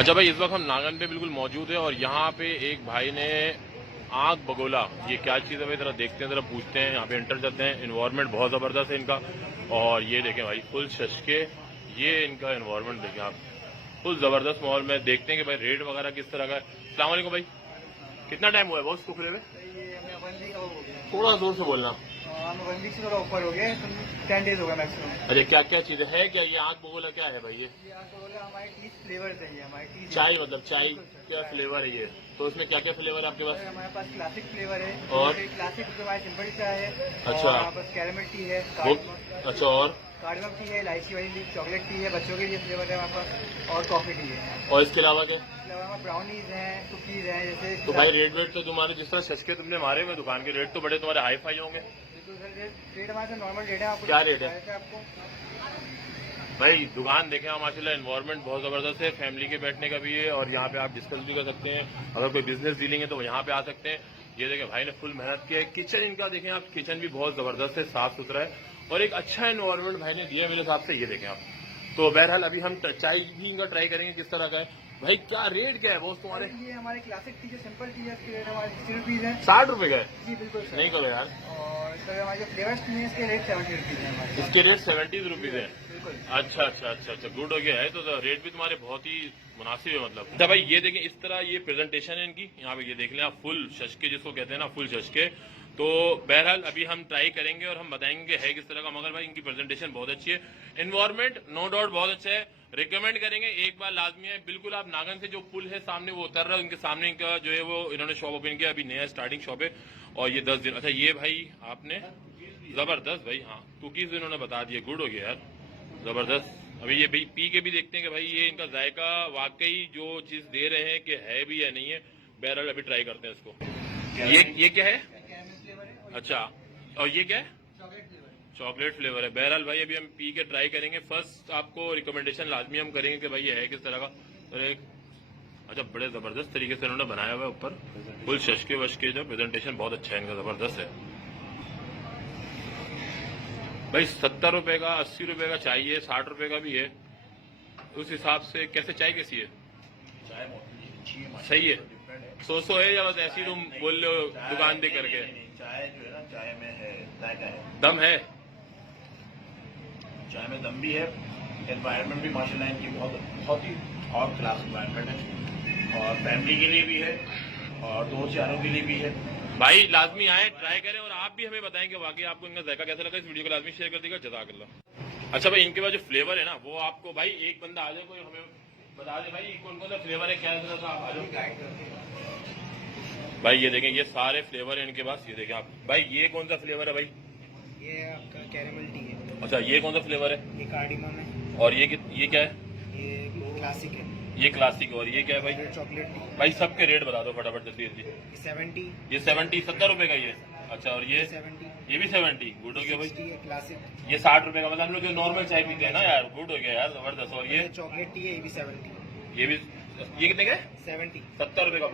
अच्छा भाई, इस वक्त हम नागन पे बिल्कुल मौजूद है और यहाँ पे एक भाई ने आग बगोला, ये क्या चीज़ है भाई, जरा देखते हैं, जरा पूछते हैं। यहाँ पे एंटर जाते हैं। इन्वायरमेंट बहुत ज़बरदस्त है इनका। और ये देखें भाई, फुल शशके, ये इनका इन्वायरमेंट देखें आप, फुल ज़बरदस्त माहौल में। देखते हैं कि भाई रेट वगैरह किस तरह का है। अस्सलाम वालेकुम भाई, कितना टाइम हुआ है बॉस खुले में? थोड़ा जोर से बोलना। 1 वीक से थोड़ा ऊपर हो गया, 10 डेज हो गया मैक्सिमम। अरे क्या क्या चीज़ है, क्या ये आग बगोला क्या है भाई? ये हमारे टी फ्लेवर चाहिए, हमारे टी चाय, मतलब चाय क्या फ्लेवर है ये? तो इसमें क्या क्या फ्लेवर है आपके पास? हमारे पास क्लासिक फ्लेवर है और क्लासिक जो हमारी सिंपल चाय है। अच्छा। और हमारे पास कैरेमल टी है, अच्छा, और कार्डमम टी है, इलायची वाली चॉकलेट टी है, बच्चों के लिए फ्लेवर है हमारे पास, और कॉफी टी है। और इसके अलावा क्या? हमारे ब्राउनीज हैं, कुकीज हैं जैसे। तो भाई रेट वेट तो तुम्हारे जिस तरह शशके तुमने मारे हुए दुकान के रेट तो बड़े तुम्हारे हाई फाई होंगे। रेट हमारे नॉर्मल रेट है। आपको क्या रेट है आपको? भाई दुकान देखें आप, माशाल्लाह एनवायरनमेंट बहुत जबरदस्त है, फैमिली के बैठने का भी है और यहाँ पे आप डिस्कस भी कर सकते हैं। अगर कोई बिजनेस डीलिंग है तो यहाँ पे आ सकते हैं। ये देखें भाई ने फुल मेहनत की है। किचन इनका देखें आप, किचन भी बहुत जबरदस्त है, साफ सुथरा है और एक अच्छा एनवायरनमेंट भाई ने दिया है मेरे हिसाब से। ये देखें आप। तो बहरहाल अभी हम चाय भी इनका ट्राई करेंगे किस तरह का है। भाई क्या रेट क्या है बॉस तुम्हारे? ये हमारे क्लासिक टी जो सिंपल टी है, इसके रेट हमारे 60 रुपीज है। 60 रुपए का है? जी बिल्कुल सर। नहीं करो यार। और सर हमारे जो फ्लेवर्स टी है इसके रेट 70 रुपीज है हमारे। इसके रेट 70 रुपीज है? बिल्कुल। अच्छा अच्छा अच्छा अच्छा, गुड हो गया है। तो रेट भी तुम्हारे बहुत ही मुनासिब है मतलब। अच्छा भाई ये देखें, इस तरह ये प्रेजेंटेशन है इनकी। यहाँ पे ये देख लें आप, फुल शशके जिसको कहते हैं ना, फुल शशके। तो बहरहाल अभी हम ट्राई करेंगे और हम बताएंगे है किस तरह का। मगर भाई इनकी प्रेजेंटेशन बहुत अच्छी है, एनवायरमेंट नो डाउट बहुत अच्छा है, रिकमेंड करेंगे, एक बार लाजमी है। बिल्कुल आप नागन से जो पुल है सामने वो उतर रहा है, उनके सामने इनका जो है वो इन्होंने शॉप ओपन किया, अभी नया स्टार्टिंग शॉप है और ये 10 दिन। अच्छा ये भाई आपने जबरदस्त भाई, हाँ कुकीज इन्होंने बता दिए, गुड हो गया यार, जबरदस्त। अभी ये भाई पी के भी देखते हैं कि भाई ये इनका जायका वाकई जो चीज दे रहे हैं कि है भी या नहीं है। बहरहाल अभी ट्राई करते हैं इसको। ये क्या है? अच्छा, और ये क्या है? चॉकलेट फ्लेवर है। बहरहाल भाई अभी हम पी के ट्राई करेंगे। फर्स्ट आपको रिकमेंडेशन लाजमी हम करेंगे कि भाई ये है किस तरह का। और एक अच्छा, बड़े जबरदस्त तरीके से इन्होंने बनाया हुआ है ऊपर, फुल शशके वशके, जो प्रेजेंटेशन बहुत अच्छा है इनका, जबरदस्त है भाई। 70 रुपए का, 80 रुपए का चाहिए, 60 रुपए का भी है। उस हिसाब से कैसे चाय कैसी है? सही है, सो है या बस ऐसी तुम बोल रहे हो दुकान दे करके? चाय जो है ना, चाय में है जायका है, दम है, चाय में दम भी है। एनवायरनमेंट भी माशाल्लाह इनकी बहुत ही और क्लास एनवायरनमेंट है, और फैमिली के लिए भी है और दोस्त यारों के लिए भी है। भाई लाजमी आए, ट्राई करें और आप भी हमें बताएं कि वाकई आपको इनका जायका कैसा लगा। इस वीडियो को लाजमी शेयर कर देगा, जज़ाकल्लाह। अच्छा भाई, इनके पास जो फ्लेवर है ना, वो आपको भाई एक बंदा आ जाए, कोई हमें बता दे भाई कौन कौन सा फ्लेवर है, क्या सा आप आ जाओ भाई। ये देखें, ये सारे फ्लेवर है इनके पास। ये देखें आप भाई, ये कौन सा फ्लेवर है भाई? ये आपका कैरेमल टी है। अच्छा, ये कौन सा फ्लेवर है? ये कार्डिमम है। और ये क्या है? ये क्लासिक है। ये क्लासिक। और ये क्या है भाई? Chocolate T. भाई सबके रेट बता दो फटाफट जल्दी जल्दी। 70। ये 70, 70 रुपए का ये? अच्छा, और ये 70। ये भी 70, गुड हो गया भाई। क्लासिक। ये 60 रुपए का, मतलब हम लोग जो नॉर्मल चाय पीते हैं ना यार, गुड हो गया यार, जबरदस्त। और ये चॉकलेट टी है, ये भी 70। ये भी, ये कितने का है? 70। 70 रुपए का।